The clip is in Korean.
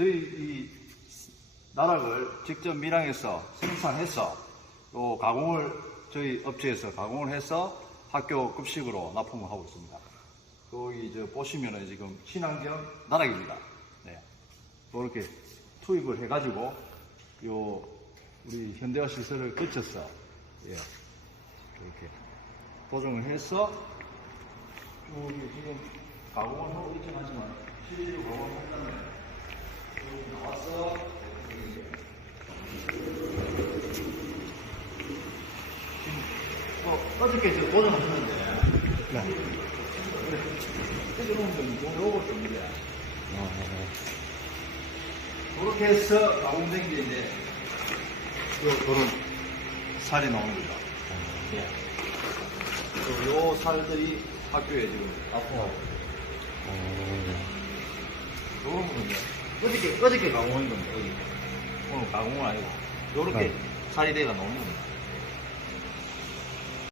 저희 이 나락을 직접 밀양해서 생산해서 또 가공을 저희 업체에서 가공을 해서 학교 급식으로 납품을 하고 있습니다. 거기 저 보시면은 지금 친환경 나락입니다. 네. 이렇게 투입을 해가지고 요 우리 현대화 시설을 거쳐서 예. 이렇게 보정을 해서 여기 지금 가공을 하고 있긴 하지만 실제로 가공을 한다면 여기 나와서 이렇게 지금 어, 어저께 저 보정하셨는데 네. 뜯어놓은 건 요거 때문에 그렇게 해서 가공된 게 이제 요, 그런 살이 거죠. 예. 그리고 요 살들이 학교에 지금 납품하고 요런 거는 이제 어저께, 어저께 가공한 건데, 여기. 오늘 가공은 아니고, 요렇게 네. 살이 돼가 나오는 겁니다.